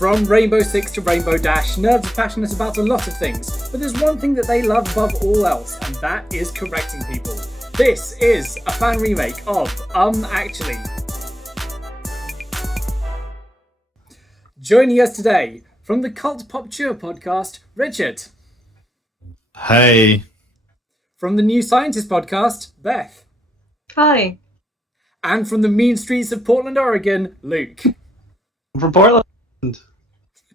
From Rainbow Six to Rainbow Dash, nerds are passionate about a lot of things, but there's one thing that they love above all else, and that is correcting people. This is a fan remake of Actually. Joining us today from the Cult Popture podcast, Richard. Hey. From the New Scientist podcast, Beth. Hi. And from the mean streets of Portland, Oregon, Luke. I'm from Portland.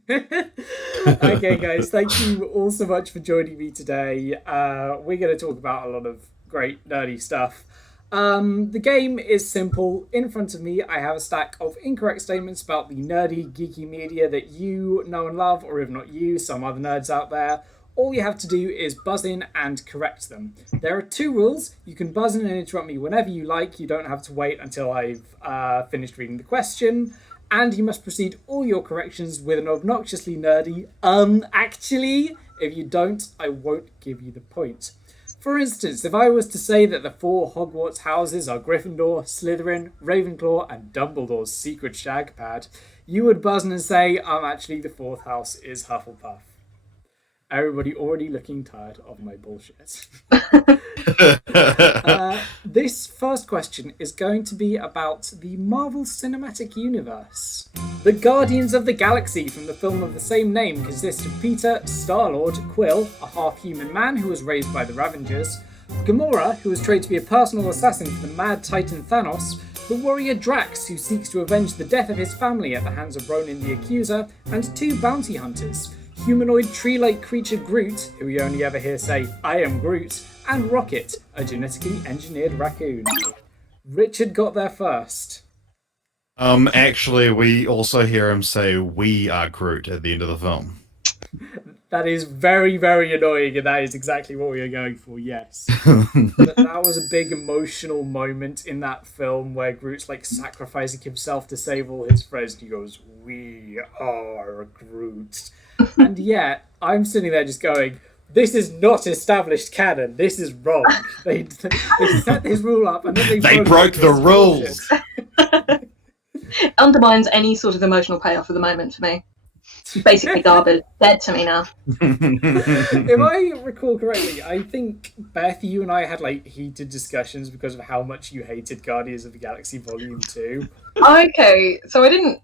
Okay, guys, thank you all so much for joining me today. We're going to talk about a lot of great nerdy stuff. The game is simple. In front of me, I have a stack of incorrect statements about the nerdy, geeky media that you know and love, or if not you, some other nerds out there. All you have to do is buzz in and correct them. There are two rules. You can buzz in and interrupt me whenever you like. You don't have to wait until I've finished reading the question. And you must proceed all your corrections with an obnoxiously nerdy, actually. If you don't, I won't give you the point. For instance, if I was to say that the 4 Hogwarts houses are Gryffindor, Slytherin, Ravenclaw, and Dumbledore's secret shag pad, you would buzz in and say, actually, the 4th house is Hufflepuff. Everybody already looking tired of my bullshit. This first question is going to be about the Marvel Cinematic Universe. The Guardians of the Galaxy from the film of the same name consist of Peter, Star-Lord, Quill, a half-human man who was raised by the Ravengers, Gamora, who was trained to be a personal assassin for the mad titan Thanos, the warrior Drax, who seeks to avenge the death of his family at the hands of Ronan the Accuser, and 2 bounty hunters, humanoid tree-like creature Groot, who we only ever hear say, "I am Groot," and Rocket, a genetically engineered raccoon. Richard got there first. Actually, we also hear him say, "We are Groot" at the end of the film. That is very, very annoying, and that is exactly what we are going for, yes. That was a big emotional moment in that film where Groot's like sacrificing himself to save all his friends, and he goes, "We are Groot." And yet, I'm sitting there just going, this is not established canon. This is wrong. They set this rule up and then they broke the rules. Undermines any sort of emotional payoff at the moment for me. Basically garbage. Dead to me now. If I recall correctly, I think, Beth, you and I had like heated discussions because of how much you hated Guardians of the Galaxy Volume 2. Okay, so I didn't...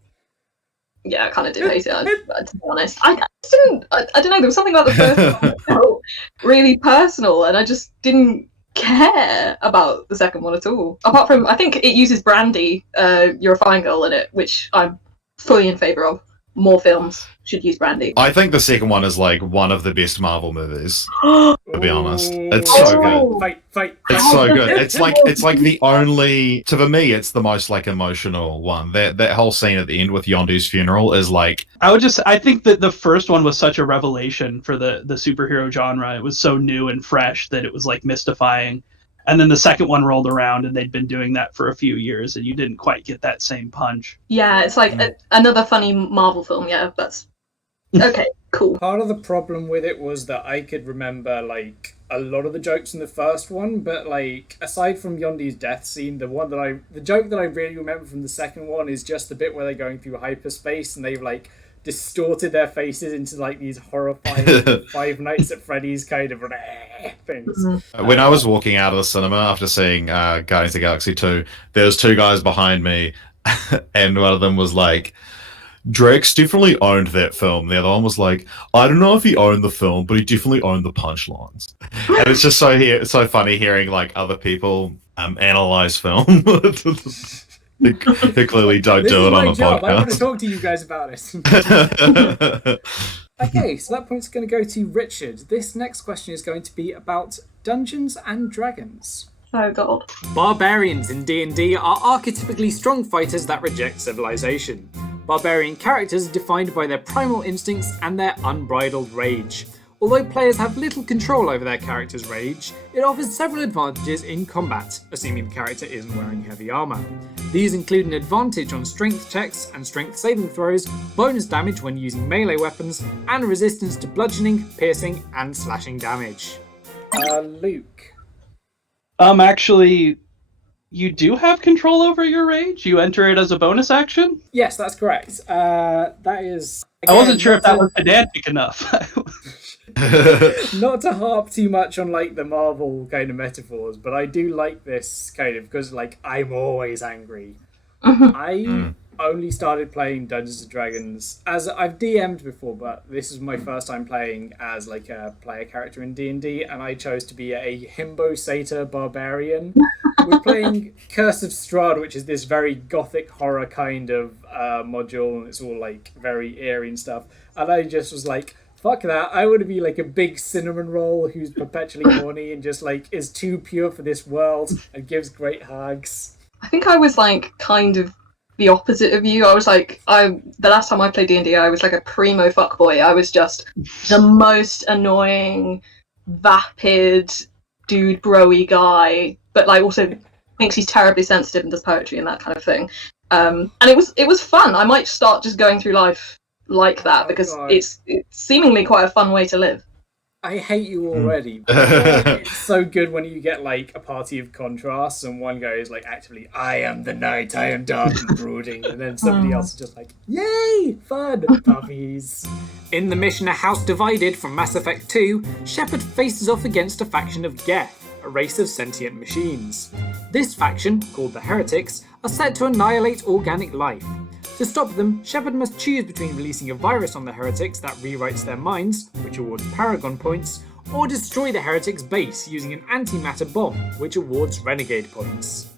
Yeah, I kind of did hate it, to be honest. I don't know, there was something about the first one that felt really personal, and I just didn't care about the second one at all. Apart from, I think it uses Brandy, You're a Fine Girl in it, which I'm fully in favour of. More films should use Brandy. I think the second one is like one of the best Marvel movies. To be honest, it's so good. Fight. It's so good. It's like the only, for me, it's the most like emotional one. That whole scene at the end with Yondu's funeral is like. I think that the first one was such a revelation for the superhero genre. It was so new and fresh that it was like mystifying. And then the second one rolled around, and they'd been doing that for a few years, and you didn't quite get that same punch. Yeah, it's like another funny Marvel film. Yeah, that's okay. Cool. Part of the problem with it was that I could remember like a lot of the jokes in the first one, but like aside from Yondu's death scene, the joke that I really remember from the second one is just the bit where they're going through hyperspace and they've like distorted their faces into like these horrifying Five Nights at Freddy's kind of things. Mm-hmm. When I was walking out of the cinema after seeing Guardians of the Galaxy 2, there was 2 guys behind me, and one of them was like, Drax definitely owned that film. The other one was like, I don't know if he owned the film, but he definitely owned the punchlines. And it's just so funny hearing like other people analyze film. They clearly don't do it on the podcast. I want to talk to you guys about it. Okay, so that point's going to go to Richard. This next question is going to be about Dungeons and Dragons. Oh god. Barbarians in D&D are archetypically strong fighters that reject civilization. Barbarian characters are defined by their primal instincts and their unbridled rage. Although players have little control over their character's rage, it offers several advantages in combat, assuming the character isn't wearing heavy armour. These include an advantage on strength checks and strength saving throws, bonus damage when using melee weapons, and resistance to bludgeoning, piercing, and slashing damage. Luke. Actually, you do have control over your rage? You enter it as a bonus action? Yes, that's correct. That is I wasn't sure if that not was pedantic enough. not to harp too much on like the Marvel kind of metaphors, but I do like this kind of because like I'm always angry. I only started playing Dungeons and Dragons as I've DM'd before, but this is my first time playing as like a player character in D&D, and I chose to be a himbo satyr barbarian. We're playing Curse of Strahd, which is this very gothic horror kind of module, and it's all like very eerie and stuff. And I just was like, fuck that. I want to be like a big cinnamon roll who's perpetually horny and just like is too pure for this world and gives great hugs. I think I was like kind of the opposite of you. I was like, the last time I played D&D, I was like a primo fuckboy. I was just the most annoying, vapid, dude bro-y guy, but like also thinks he's terribly sensitive and does poetry and that kind of thing. And it was fun. I might start just going through life like that because it's seemingly quite a fun way to live. I hate you already. It's so good when you get like a party of contrasts and one guy is like actively, I am the night, I am dark and brooding, and then somebody else is just like, yay, fun, puppies. In the mission A House Divided from Mass Effect 2, Shepard faces off against a faction of Geth, a race of sentient machines. This faction, called the Heretics, are set to annihilate organic life. To stop them, Shepard must choose between releasing a virus on the Heretics that rewrites their minds, which awards Paragon points, or destroy the Heretics' base using an antimatter bomb, which awards Renegade points.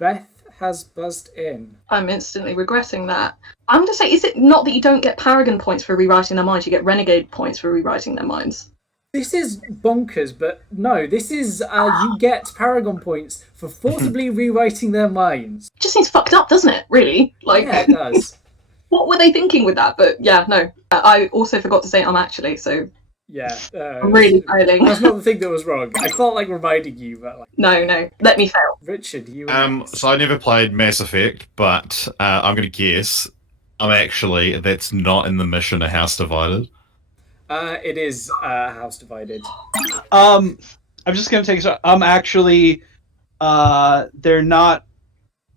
Beth has buzzed in. I'm instantly regretting that. I'm going to say, is it not that you don't get Paragon points for rewriting their minds, you get Renegade points for rewriting their minds? This is bonkers, but no, this is, you get Paragon points for forcibly rewriting their minds. It just seems fucked up, doesn't it? Really? Like, yeah, it does. What were they thinking with that? But yeah, no. I also forgot to say I'm actually, so... Yeah. I'm really failing. That's not the thing that was wrong. I felt like reminding you, but like... No, let me fail. Richard, you... So I never played Mass Effect, but I'm going to guess that's not in the mission A House Divided. It is House Divided. I'm just gonna take a. Actually, they're not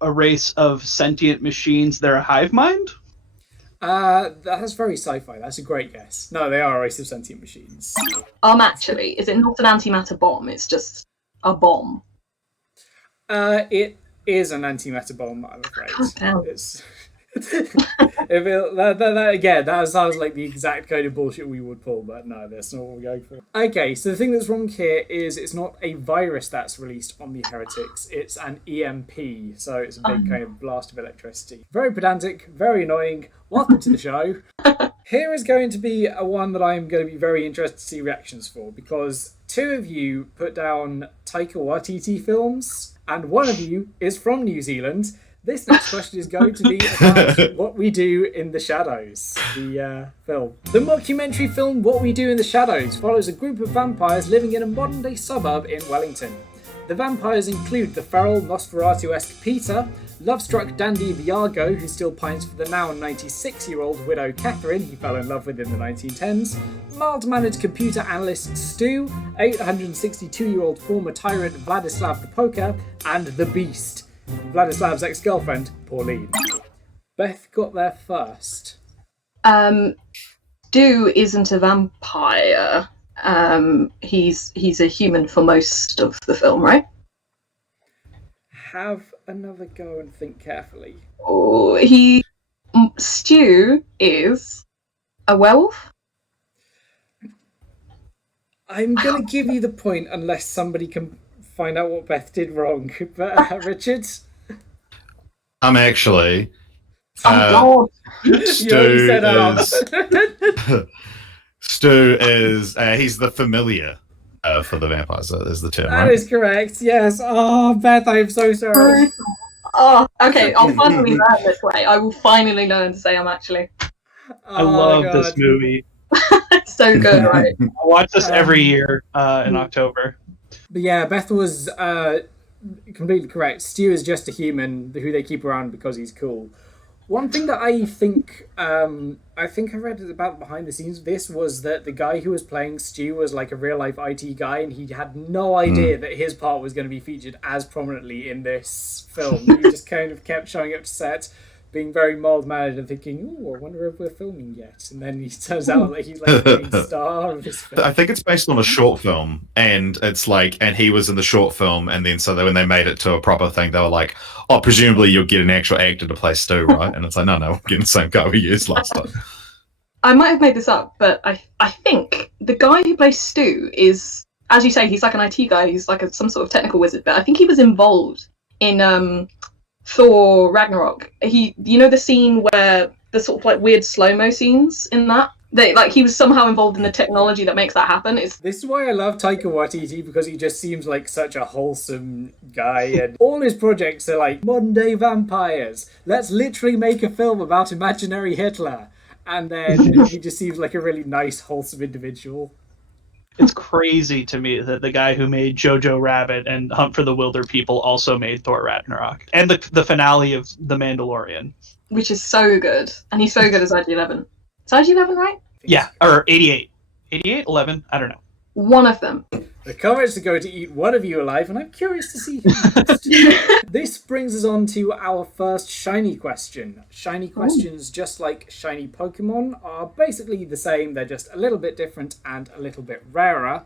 a race of sentient machines. They're a hive mind. That's very sci-fi. That's a great guess. No, they are a race of sentient machines. Actually, is it not an antimatter bomb? It's just a bomb. It is an antimatter bomb, I'm afraid. God damn. It's... that sounds like the exact kind of bullshit we would pull, but no, that's not what we're going for. Okay, so the thing that's wrong here is it's not a virus that's released on the Heretics, it's an EMP, so it's a big kind of blast of electricity. Very pedantic, very annoying. Welcome to the show. Here is going to be a one that I'm going to be very interested to see reactions for, because two of you put down Taika Waititi films, and one of you is from New Zealand. This next question is going to be about What We Do in the Shadows, the film. The mockumentary film What We Do in the Shadows follows a group of vampires living in a modern-day suburb in Wellington. The vampires include the feral Nosferatu-esque Peter, love-struck dandy Viago, who still pines for the now 96-year-old widow Catherine he fell in love with in the 1910s, mild-mannered computer analyst Stu, 862-year-old former tyrant Vladislav the Poker, and the Beast, Vladislav's ex-girlfriend, Pauline. Beth got there first. Stu isn't a vampire. He's a human for most of the film, right? Have another go and think carefully. Oh, Stu is a werewolf? I'm going to give you the point unless somebody can find out what Beth did wrong. But Richard? I'm actually... Oh, God. Stu is... he's the familiar for the vampires, is the term, That right? is correct, yes. Oh, Beth, I'm so sorry. Oh, okay, I'll finally learn this way. I will finally learn to say I'm actually. I love this movie. It's so good, right? I watch this every year in October. But yeah, Beth was completely correct. Stu is just a human who they keep around because he's cool. One thing that I think I read about behind the scenes of this was that the guy who was playing Stu was like a real life IT guy, and he had no idea that his part was going to be featured as prominently in this film. He just kind of kept showing up to set being very mild-mannered and thinking, "Oh, I wonder if we're filming yet." And then he turns out like he's like the main star of this film. I think it's based on a short film, and it's like, and he was in the short film, and then so when they made it to a proper thing, they were like, "Oh, presumably you'll get an actual actor to play Stu, right?" And it's like, no, we're getting the same guy we used last time. I might have made this up, but I think the guy who plays Stu is, as you say, he's like an IT guy. He's like some sort of technical wizard. But I think he was involved in Thor Ragnarok. You know the scene where the sort of like weird slow-mo scenes in that? He was somehow involved in the technology that makes that happen. This is why I love Taika Waititi, because he just seems like such a wholesome guy, and all his projects are like modern day vampires. Let's literally make a film about imaginary Hitler. And then he just seems like a really nice, wholesome individual. It's crazy to me that the guy who made Jojo Rabbit and Hunt for the Wilder People also made Thor Ragnarok. And the finale of The Mandalorian. Which is so good. And he's so good as IG-11. It's IG-11, right? Yeah, or 88. 88? 11? I don't know. One of them. The comments are going to eat one of you alive, and I'm curious to see who. This brings us on to our first shiny question. Shiny questions, just like shiny Pokemon, are basically the same. They're just a little bit different and a little bit rarer.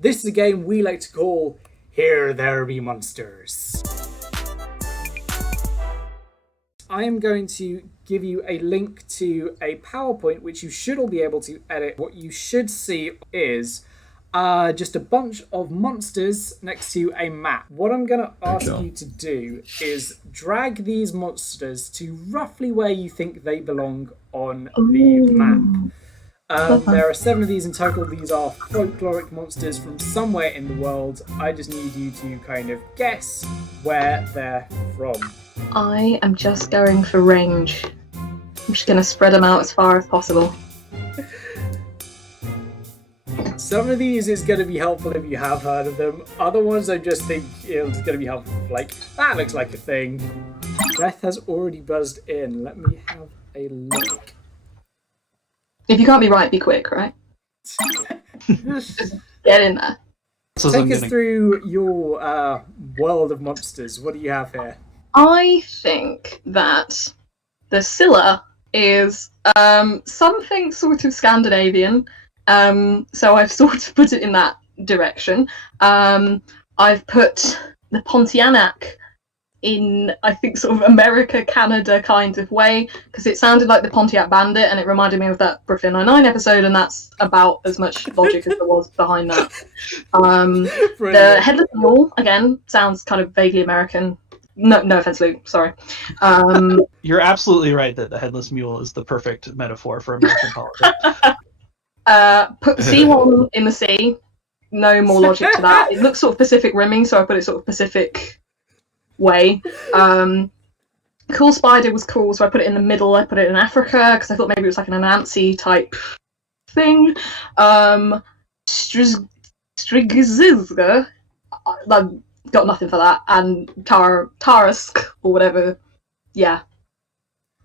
This is a game we like to call Here There Be Monsters. I am going to give you a link to a PowerPoint which you should all be able to edit. What you should see is just a bunch of monsters next to a map. What I'm going to ask you to do is drag these monsters to roughly where you think they belong on the map. There are 7 of these in total. These are folkloric monsters from somewhere in the world. I just need you to kind of guess where they're from. I am just going for range. I'm just going to spread them out as far as possible. Some of these is going to be helpful if you have heard of them. Other ones I just think it's going to be helpful. Like, that looks like a thing. Beth has already buzzed in. Let me have a look. If you can't be right, be quick, right? Just get in there. Take us through your world of monsters. What do you have here? I think that the Scylla is something sort of Scandinavian. So I've sort of put it in that direction. I've put the Pontianak in, I think, sort of America, Canada kind of way, because it sounded like the Pontiac Bandit, and it reminded me of that Brooklyn Nine-Nine episode, and that's about as much logic as there was behind that. The headless mule, again, sounds kind of vaguely American. No offense, Luke. Sorry. You're absolutely right that the headless mule is the perfect metaphor for American politics. Put the C1 in the sea. No more logic to that. It looks sort of Pacific rimming, so I put it sort of Pacific way. Cool Spider was cool, so I put it in the middle. I put it in Africa because I thought maybe it was like an Anansi type thing. Strigizizga, I've got nothing for that. And Tarask or whatever. Yeah.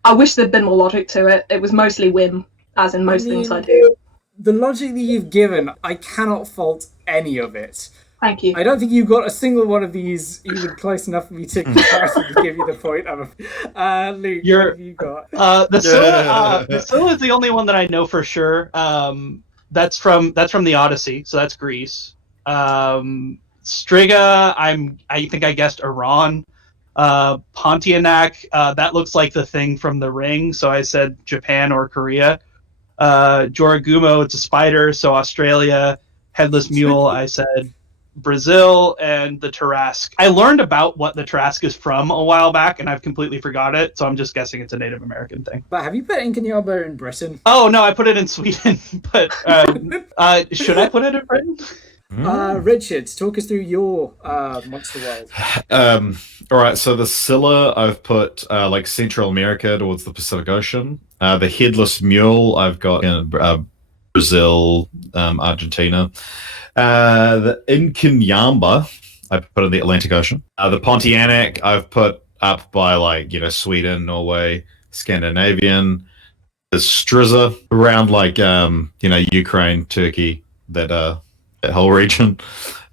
I wish there'd been more logic to it. It was mostly whim, as in most things I do. The logic that you've given, I cannot fault any of it. Thank you. I don't think you got a single one of these even close enough for me to give you the point. Luke, what have you got? The Scylla is the only one that I know for sure. That's from the Odyssey, so that's Greece. Striga, I think I guessed Iran. Pontianak, that looks like the thing from The Ring, so I said Japan or Korea. Joragumo, it's a spider, so Australia. Headless mule, I said Brazil. And the Tarrasque, I learned about what the Tarrasque is from a while back, and I've completely forgot it, so I'm just guessing it's a Native American thing. But have you put Inkinyaba in Britain? Oh, no, I put it in Sweden, but should I put it in Britain? Richard, talk us through your monster world. All right, so the Scylla, I've put like Central America towards the Pacific Ocean. The headless mule, I've got Brazil, Argentina. The Inkinyamba, I put in the Atlantic Ocean. The Pontianak, I've put up by like Sweden, Norway, Scandinavian. The Strizza around like Ukraine, Turkey, that whole region.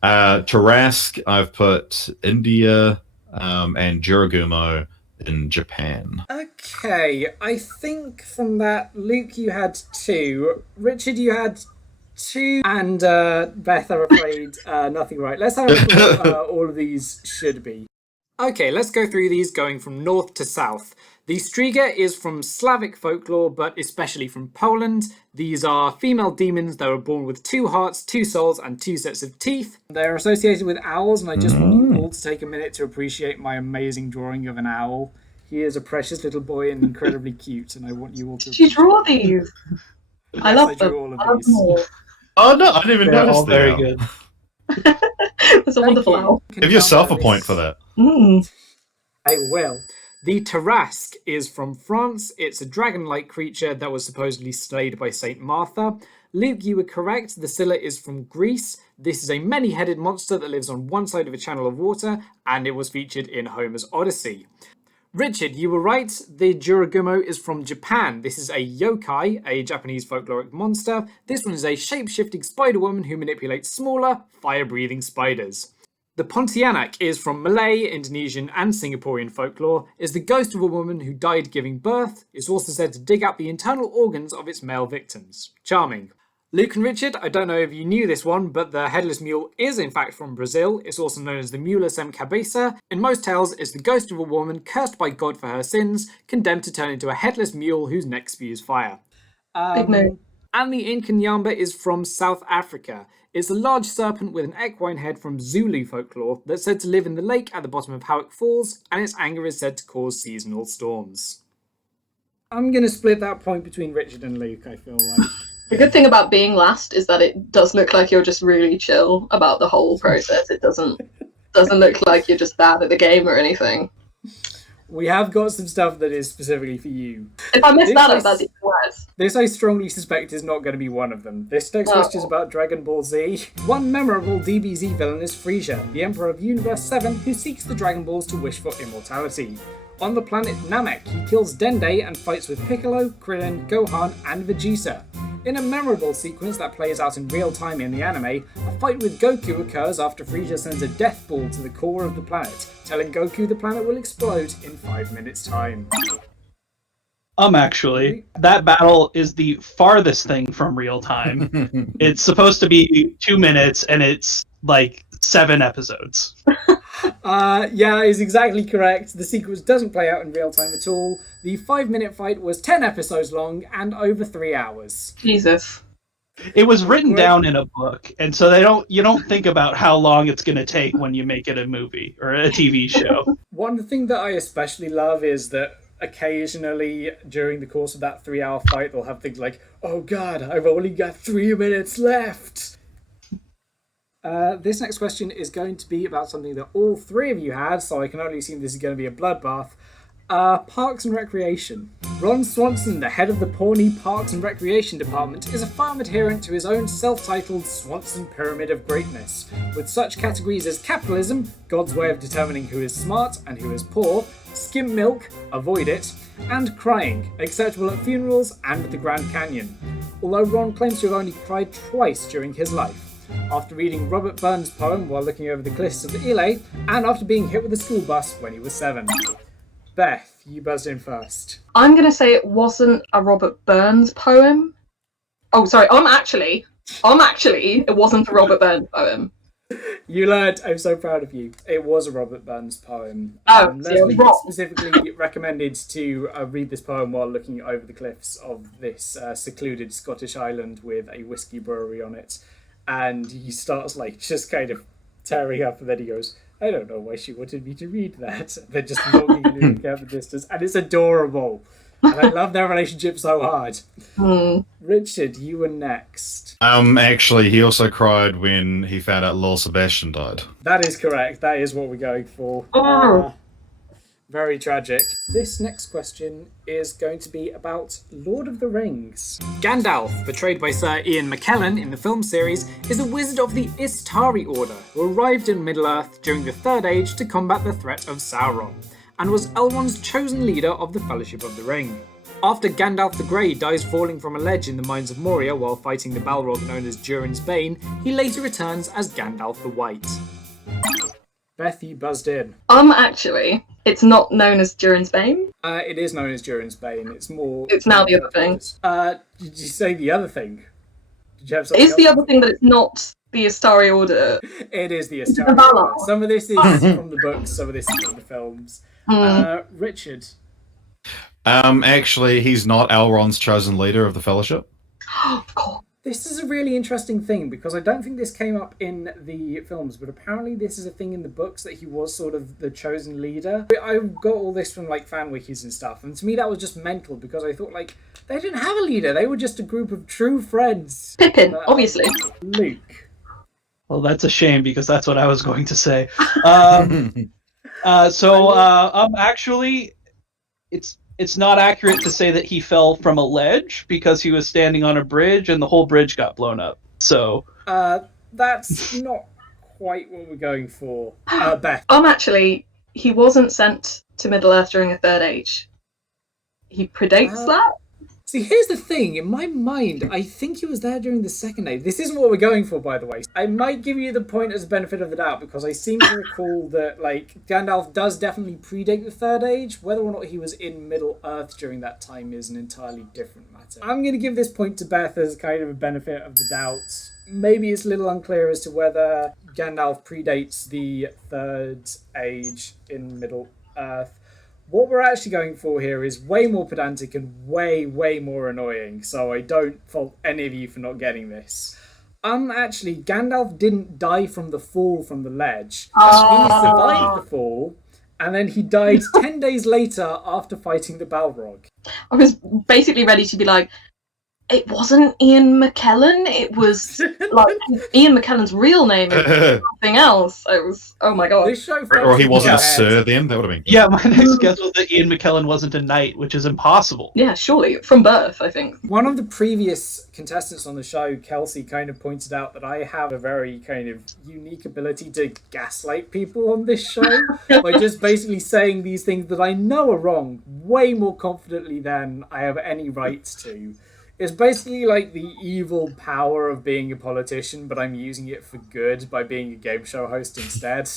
Tarrasque, I've put India, and Joragumo in Japan? Okay, I think from that, Luke, you had 2. Richard, you had 2. And Beth, I'm afraid, nothing right. Let's have a look at what all of these should be. Okay, let's go through these going from north to south. The Striga is from Slavic folklore, but especially from Poland. These are female demons that were born with 2 hearts, 2 souls, and 2 sets of teeth. They're associated with owls, and I just want you all to take a minute to appreciate my amazing drawing of an owl. He is a precious little boy and incredibly cute, and I want you all to... Did you draw these? I Yes, love I drew them. all of I love these. them all. Oh no, I didn't even They're notice all the very owl. good. It's a wonderful owl. Give yourself a point for that. I will. The Tarasque is from France. It's a dragon-like creature that was supposedly slayed by Saint Martha. Luke, you were correct. The Scylla is from Greece. This is a many-headed monster that lives on one side of a channel of water, and it was featured in Homer's Odyssey. Richard, you were right. The Juragumo is from Japan. This is a yokai, a Japanese folkloric monster. This one is a shape-shifting spider woman who manipulates smaller, fire-breathing spiders. The Pontianak is from Malay, Indonesian, and Singaporean folklore, is the ghost of a woman who died giving birth, is also said to dig out the internal organs of its male victims. Charming. Luke and Richard, I don't know if you knew this one, but the headless mule is in fact from Brazil. It's also known as the mula sem cabeça. In most tales, it's the ghost of a woman cursed by God for her sins, condemned to turn into a headless mule whose neck spews fire. Big move. And the Inkanyamba is from South Africa. It's a large serpent with an equine head from Zulu folklore that's said to live in the lake at the bottom of Howick Falls, and its anger is said to cause seasonal storms. I'm going to split that point between Richard and Luke, I feel like. The good thing about being last is that it does look like you're just really chill about the whole process. It doesn't look like you're just bad at the game or anything. We have got some stuff that is specifically for you. If I mess that up, that's even worse. This I strongly suspect is not going to be one of them. This next question is about Dragon Ball Z. One memorable DBZ villain is Frieza, the Emperor of Universe 7, who seeks the Dragon Balls to wish for immortality. On the planet Namek, he kills Dende and fights with Piccolo, Krillin, Gohan, and Vegeta. In a memorable sequence that plays out in real time in the anime, a fight with Goku occurs after Frieza sends a death ball to the core of the planet, telling Goku the planet will explode in 5 minutes' time. Actually, that battle is the farthest thing from real time. It's supposed to be 2 minutes, and it's like 7 episodes. Yeah, is exactly correct. The sequence doesn't play out in real time at all. The 5-minute fight was 10 episodes long and over 3 hours. Jesus. It was written down in a book, and so you don't think about how long it's going to take when you make it a movie or a TV show. One thing that I especially love is that occasionally during the course of that 3-hour fight, they'll have things like, "Oh God, I've only got 3 minutes left." This next question is going to be about something that all 3 of you had, so I can only assume this is going to be a bloodbath. Parks and Recreation. Ron Swanson, the head of the Pawnee Parks and Recreation Department, is a firm adherent to his own self-titled Swanson Pyramid of Greatness, with such categories as capitalism, God's way of determining who is smart and who is poor, skim milk, avoid it, and crying, acceptable at funerals and the Grand Canyon. Although Ron claims to have only cried twice during his life. After reading Robert Burns' poem while looking over the cliffs of Ile, and after being hit with a school bus when he was 7. Beth, you buzzed in first. I'm going to say it wasn't a Robert Burns poem. Oh, sorry. It wasn't a Robert Burns poem. You learned. I'm so proud of you. It was a Robert Burns poem. Oh, Leslie wrong. specifically recommended to read this poem while looking over the cliffs of this secluded Scottish island with a whiskey brewery on it. And he starts just kind of tearing up, and then he goes, "I don't know why she wanted me to read that." And then just longingly looking out the distance, and it's adorable. And I love their relationship so hard. Richard, you were next. Actually, he also cried when he found out Lord Sebastian died. That is correct. That is what we're going for. Very tragic. This next question is going to be about Lord of the Rings. Gandalf, portrayed by Sir Ian McKellen in the film series, is a wizard of the Istari Order who arrived in Middle-earth during the Third Age to combat the threat of Sauron, and was Elrond's chosen leader of the Fellowship of the Ring. After Gandalf the Grey dies falling from a ledge in the mines of Moria while fighting the Balrog known as Durin's Bane, he later returns as Gandalf the White. Beth, you buzzed in. Actually, It's not known as Durin Spain. It is known as Durin Spain. It's more. It's now the other thing. Did you say the other thing? Did you have something It's else? the other thing that it's not the Astari Order. It is the The Astari. Valar. Some of this is from the books. Some of this is from the films. Richard. Actually, he's not Elrond's chosen leader of the Fellowship. Of course. This is a really interesting thing because I don't think this came up in the films, but apparently this is a thing in the books that he was sort of the chosen leader. I got all this from like fan wikis and stuff, and to me that was just mental because I thought like they didn't have a leader; they were just a group of true friends. Pippin, obviously. Luke. Well, that's a shame because that's what I was going to say. Actually, it's not accurate to say that he fell from a ledge because he was standing on a bridge and the whole bridge got blown up. So that's not quite what we're going for. Beth. Actually, he wasn't sent to Middle Earth during a Third Age. He predates that. See, here's the thing. In my mind, I think he was there during the Second Age. This isn't what we're going for, by the way. I might give you the point as a benefit of the doubt because I seem to recall that, like, Gandalf does definitely predate the Third Age. Whether or not he was in Middle Earth during that time is an entirely different matter. I'm going to give this point to Beth as kind of a benefit of the doubt. Maybe it's a little unclear as to whether Gandalf predates the Third Age in Middle Earth. What we're actually going for here is way more pedantic and way, way more annoying, so I don't fault any of you for not getting this. Actually, Gandalf didn't die from the fall from the ledge. He survived the fall, and then he died 10 days later after fighting the Balrog. I was basically ready to be like, it wasn't Ian McKellen, it was like Ian McKellen's real name is something else. It was, oh my god. This show Or he wasn't a Sir then, that would have been. yeah, my next guess was that Ian McKellen wasn't a knight, which is impossible. Yeah, surely. From birth, I think. One of the previous contestants on the show, Kelsey, kind of pointed out that I have a very kind of unique ability to gaslight people on this show by just basically saying these things that I know are wrong way more confidently than I have any right to. It's basically like the evil power of being a politician, but I'm using it for good by being a game show host instead.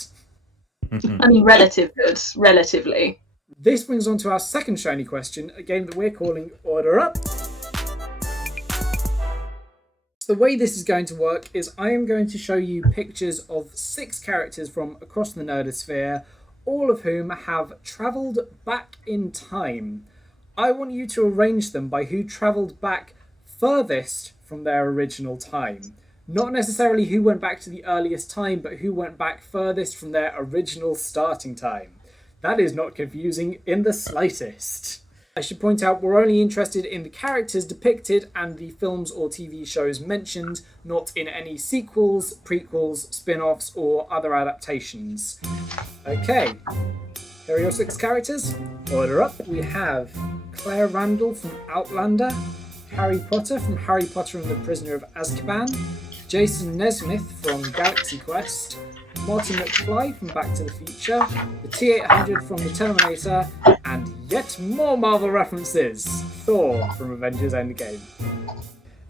I mean, relatively. This brings on to our second shiny question, a game that we're calling Order Up. So the way this is going to work is I am going to show you pictures of 6 characters from across the nerdosphere, all of whom have travelled back in time. I want you to arrange them by who travelled back furthest from their original time. Not necessarily who went back to the earliest time, but who went back furthest from their original starting time. That is not confusing in the slightest. I should point out we're only interested in the characters depicted and the films or TV shows mentioned, not in any sequels, prequels, spin-offs, or other adaptations. Okay. Here are your 6 characters. Order up. We have Claire Randall from Outlander, Harry Potter from Harry Potter and the Prisoner of Azkaban, Jason Nesmith from Galaxy Quest, Marty McFly from Back to the Future, the T-800 from The Terminator, and yet more Marvel references, Thor from Avengers Endgame.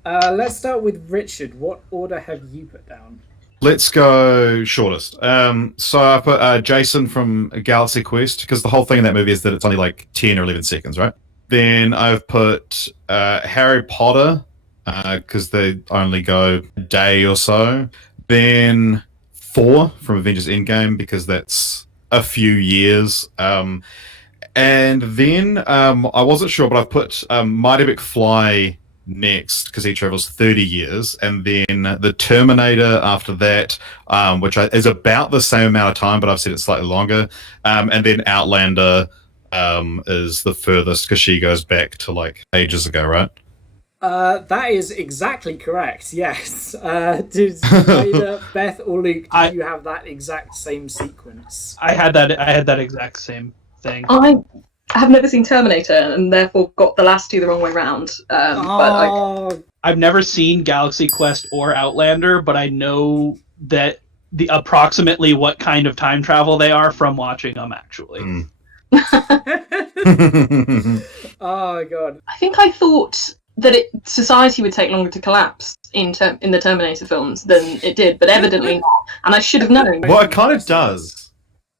Let's start with Richard. What order have you put down? Let's go shortest. So I put Jason from Galaxy Quest, because the whole thing in that movie is that it's only like 10 or 11 seconds, right? Then I've put Harry Potter, because they only go a day or so. Then Thor from Avengers Endgame, because that's a few years. And then I wasn't sure, but I've put Mighty McFly next because he travels 30 years, and then the Terminator after that, which is about the same amount of time, but I've said it's slightly longer, and then Outlander is the furthest because she goes back to like ages ago, right? That is exactly correct, yes. Did either Beth or Luke, do you have that exact same sequence? I had that exact same thing. I have never seen Terminator and therefore got the last 2 the wrong way round. But I've never seen Galaxy Quest or Outlander, but I know that the approximately what kind of time travel they are from watching them, actually. Oh god. I think I thought that society would take longer to collapse in the Terminator films than it did, but evidently not. And I should have known. Well, it kind of does.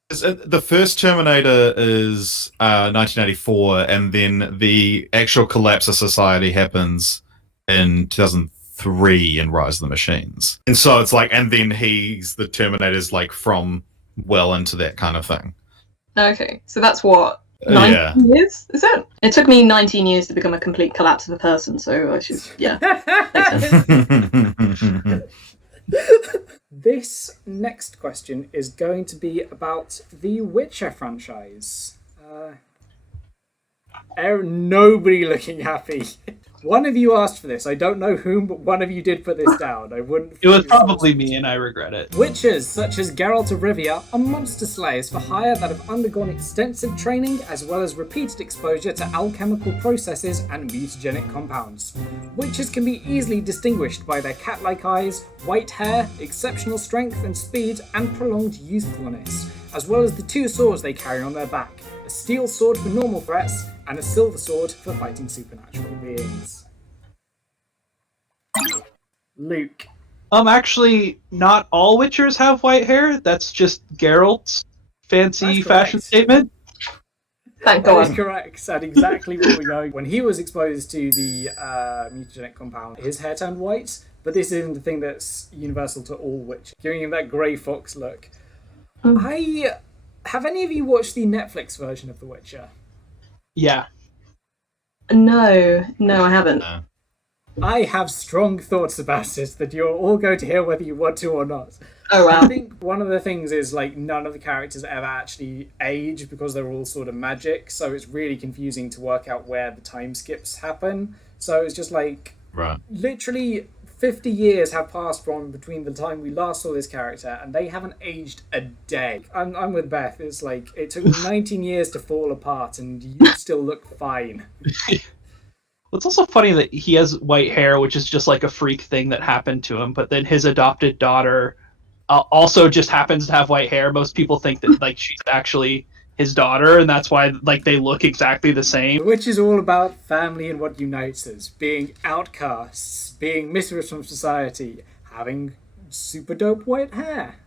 The first Terminator is 1984, and then the actual collapse of society happens in 2003 in Rise of the Machines. And so it's like, and then the Terminator's like from well into that kind of thing. Okay, so that's what, 19 years? Is it? It took me 19 years to become a complete collapse of a person, so I should, yeah. This next question is going to be about the Witcher franchise. Nobody looking happy. One of you asked for this. I don't know whom, but one of you did put this down. I wouldn't. It was probably me, and I regret it. Witchers, such as Geralt of Rivia, are monster slayers for hire that have undergone extensive training as well as repeated exposure to alchemical processes and mutagenic compounds. Witchers can be easily distinguished by their cat-like eyes, white hair, exceptional strength and speed, and prolonged youthfulness, as well as the two swords they carry on their back. A steel sword for normal threats, and a silver sword for fighting supernatural beings. Luke. Actually, not all Witchers have white hair. That's just Geralt's fancy fashion statement. Thank That God. is correct, and exactly what we're going. When he was exposed to the mutagenic compound, his hair turned white, but this isn't the thing that's universal to all Witchers, giving him that grey fox look. Have any of you watched the Netflix version of The Witcher? Yeah. No, I haven't. I have strong thoughts about it that you're all going to hear whether you want to or not. Oh, wow. I think one of the things is like none of the characters ever actually age because they're all sort of magic, so it's really confusing to work out where the time skips happen. So it's just like literally 50 years have passed from between the time we last saw this character and they haven't aged a day. I'm with Beth. It's like it took 19 years to fall apart and you still look fine. It's also funny that he has white hair, which is just like a freak thing that happened to him, but then his adopted daughter also just happens to have white hair. Most people think that like she's actually his daughter, and that's why like they look exactly the same. Which is all about family and what unites us, being outcasts, being misfits from society, having super dope white hair.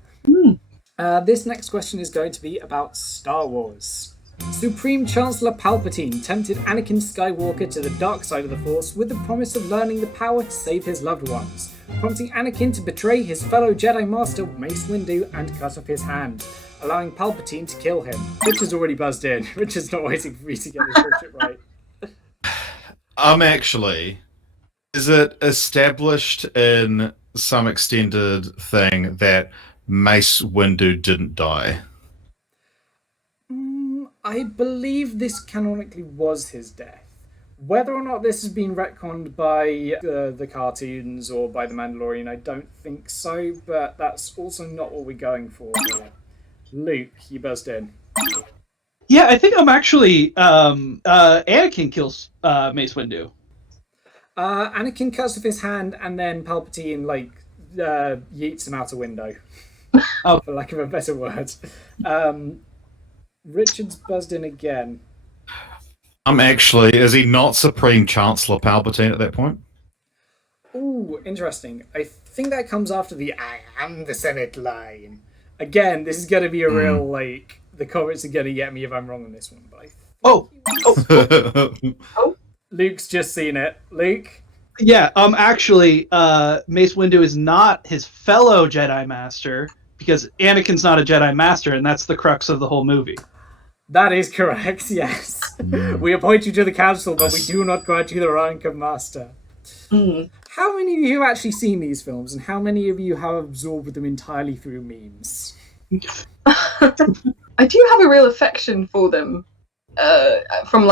This next question is going to be about Star Wars. Supreme Chancellor Palpatine tempted Anakin Skywalker to the dark side of the Force with the promise of learning the power to save his loved ones, prompting Anakin to betray his fellow Jedi Master Mace Windu and cut off his hand, allowing Palpatine to kill him. Richard's already buzzed in. Richard's not waiting for me to get this bullshit right. Actually, is it established in some extended thing that Mace Windu didn't die? I believe this canonically was his death. Whether or not this has been retconned by the cartoons or by The Mandalorian, I don't think so, but that's also not what we're going for here. Luke, you buzzed in. Yeah, I think I'm actually Anakin kills Mace Windu. Anakin cuts off his hand and then Palpatine yeets him out a window. For lack of a better word. Richard's buzzed in again. Is he not Supreme Chancellor Palpatine at that point? Ooh, interesting. I think that comes after the I am the Senate line. Again, this is going to be a real, the comments are going to get me if I'm wrong on this one. But Luke's just seen it. Luke? Yeah, actually, Mace Windu is not his fellow Jedi Master, because Anakin's not a Jedi Master, and that's the crux of the whole movie. That is correct, yes. We appoint you to the council, but we do not grant you the rank of master. How many of you have actually seen these films, and how many of you have absorbed them entirely through memes? I do have a real affection for them from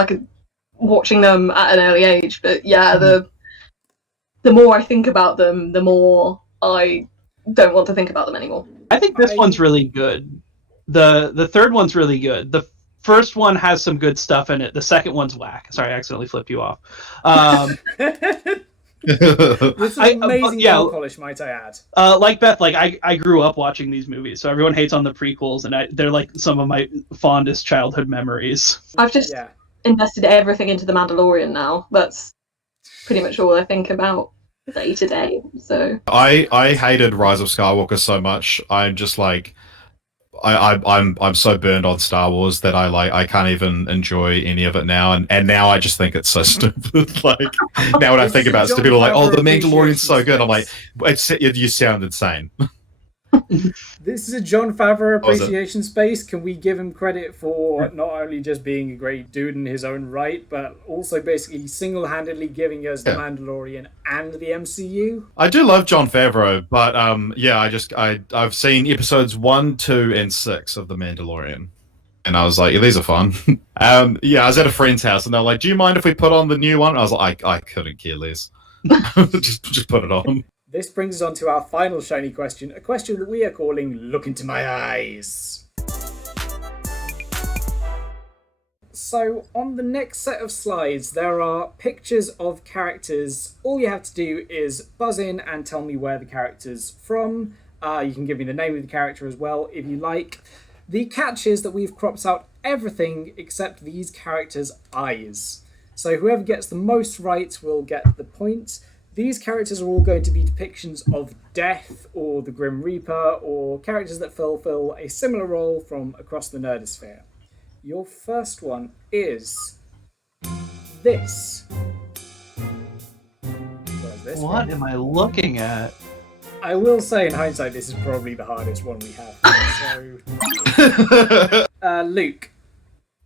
watching them at an early age, but yeah, the more I think about them, the more I don't want to think about them anymore. I think this one's really good. The third one's really good. The first one has some good stuff in it. The second one's whack. Sorry, I accidentally flipped you off. This is amazing nail polish, might I add. Like Beth, I grew up watching these movies, so everyone hates on the prequels, and they're like some of my fondest childhood memories. I've just invested everything into The Mandalorian now. That's pretty much all I think about day to day. So I hated Rise of Skywalker so much. I'm just like, I'm so burned on Star Wars that I can't even enjoy any of it now, and now I just think it's so stupid. Like now when I think about it, so people are like, "Oh, the Mandalorian's so good." I'm like, you sound insane. This is a Jon Favreau What was it? appreciation space. Can we give him credit for not only just being a great dude in his own right, but also basically single-handedly giving us the Yeah. Mandalorian and the MCU? I do love Jon Favreau, but yeah, I've seen episodes 1, 2, and 6 of The Mandalorian, and I was like, yeah, these are fun. Yeah, I was at a friend's house, and they're like, "Do you mind if we put on the new one?" I was like, I couldn't care less. just put it on. This brings us on to our final shiny question, a question that we are calling Look Into My Eyes. So, on the next set of slides, there are pictures of characters. All you have to do is buzz in and tell me where the character's from. You can give me the name of the character as well, if you like. The catch is that we've cropped out everything except these characters' eyes. So whoever gets the most right will get the point. These characters are all going to be depictions of death or the Grim Reaper or characters that fulfill a similar role from across the nerdosphere. Your first one is this. Where's this What from? am I looking at? I will say in hindsight this is probably the hardest one we have. So, Luke.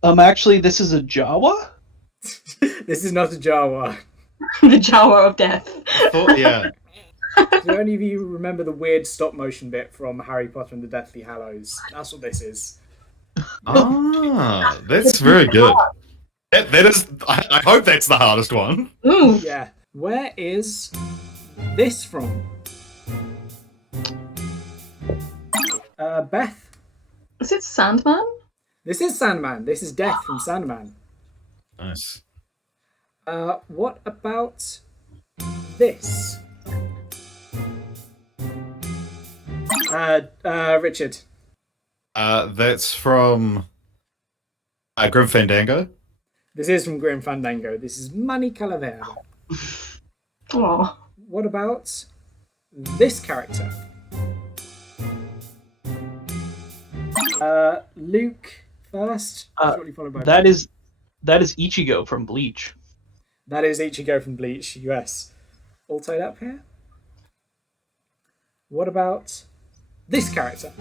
Actually, this is a Jawa? This is not a Jawa. The Jawa of Death. Yeah. Do any of you remember the weird stop motion bit from Harry Potter and the Deathly Hallows? That's what this is. Ah, that's very good. That is. I hope that's the hardest one. Ooh. Yeah. Where is this from? Beth? Is it Sandman? This is Sandman. This is Death from Sandman. Nice. What about this? Richard. That's from Grim Fandango. This is from Grim Fandango. This is Manny Calavera. Oh. What about this character? Luke first. Shortly followed by That is Ichigo from Bleach. That is Ichigo from Bleach, US. All tied up here. What about this character?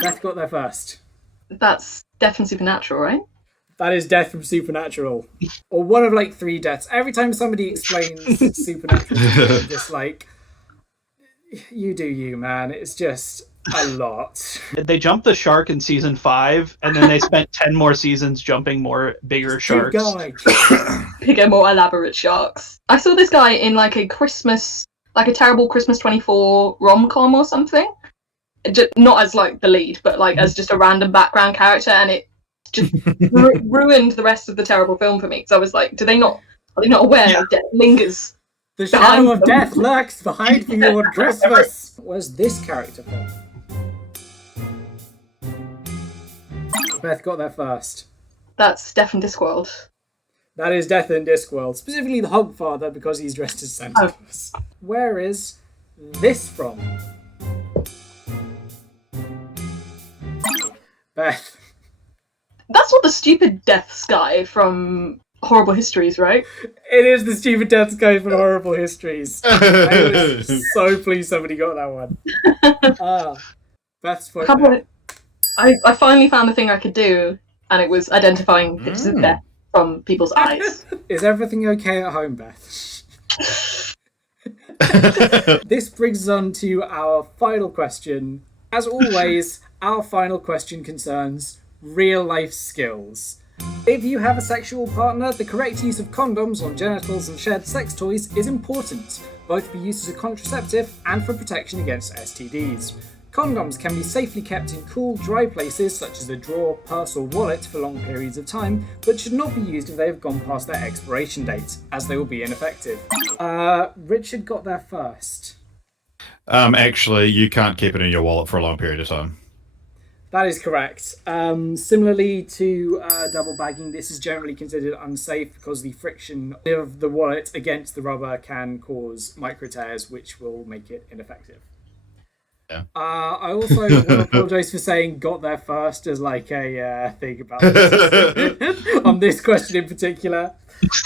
Beth got there first. That's Death from Supernatural, right? That is Death from Supernatural. Or one of like 3 deaths. Every time somebody explains Supernatural, I'm just like, you do you, man. It's just a lot. They jumped the shark in season 5, and then they spent 10 more seasons jumping more bigger sharks. Bigger, more elaborate sharks. I saw this guy in like a terrible Christmas 24 rom-com or something. Just, not as like the lead, but like as just a random background character, and it just ruined the rest of the terrible film for me. So I was like, are they not aware that death lingers? The shadow of death lurks behind me on Christmas. Where's this character from? Beth got there first. That's Death in Discworld. That is Death in Discworld, specifically the Hogfather because he's dressed as Santa Claus. Where is this from? Beth. That's not the stupid deaths guy from Horrible Histories, right? It is the stupid deaths guy from Horrible Histories. I was so pleased somebody got that one. Beth's point there. I finally found the thing I could do, and it was identifying pictures of death from people's eyes. Is everything okay at home, Beth? This brings us on to our final question. As always, our final question concerns real-life skills. If you have a sexual partner, the correct use of condoms on genitals and shared sex toys is important, both for use as a contraceptive and for protection against STDs. Condoms can be safely kept in cool, dry places such as a drawer, purse or wallet for long periods of time, but should not be used if they have gone past their expiration date, as they will be ineffective. Richard got there first. Actually, you can't keep it in your wallet for a long period of time. That is correct. Similarly to double bagging, this is generally considered unsafe because the friction of the wallet against the rubber can cause micro tears, which will make it ineffective. I also want to apologise for saying got there first as like a thing about this. On this question in particular.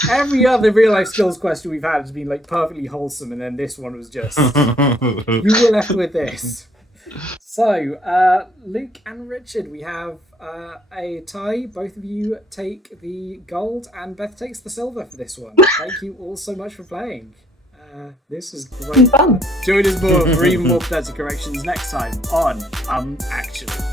Every other real life skills question we've had has been like perfectly wholesome, and then this one was just you were left with this. So, Luke and Richard, we have a tie. Both of you take the gold, and Beth takes the silver for this one. Thank you all so much for playing. This is great fun. Join us more for even more pedantic corrections next time on Actually.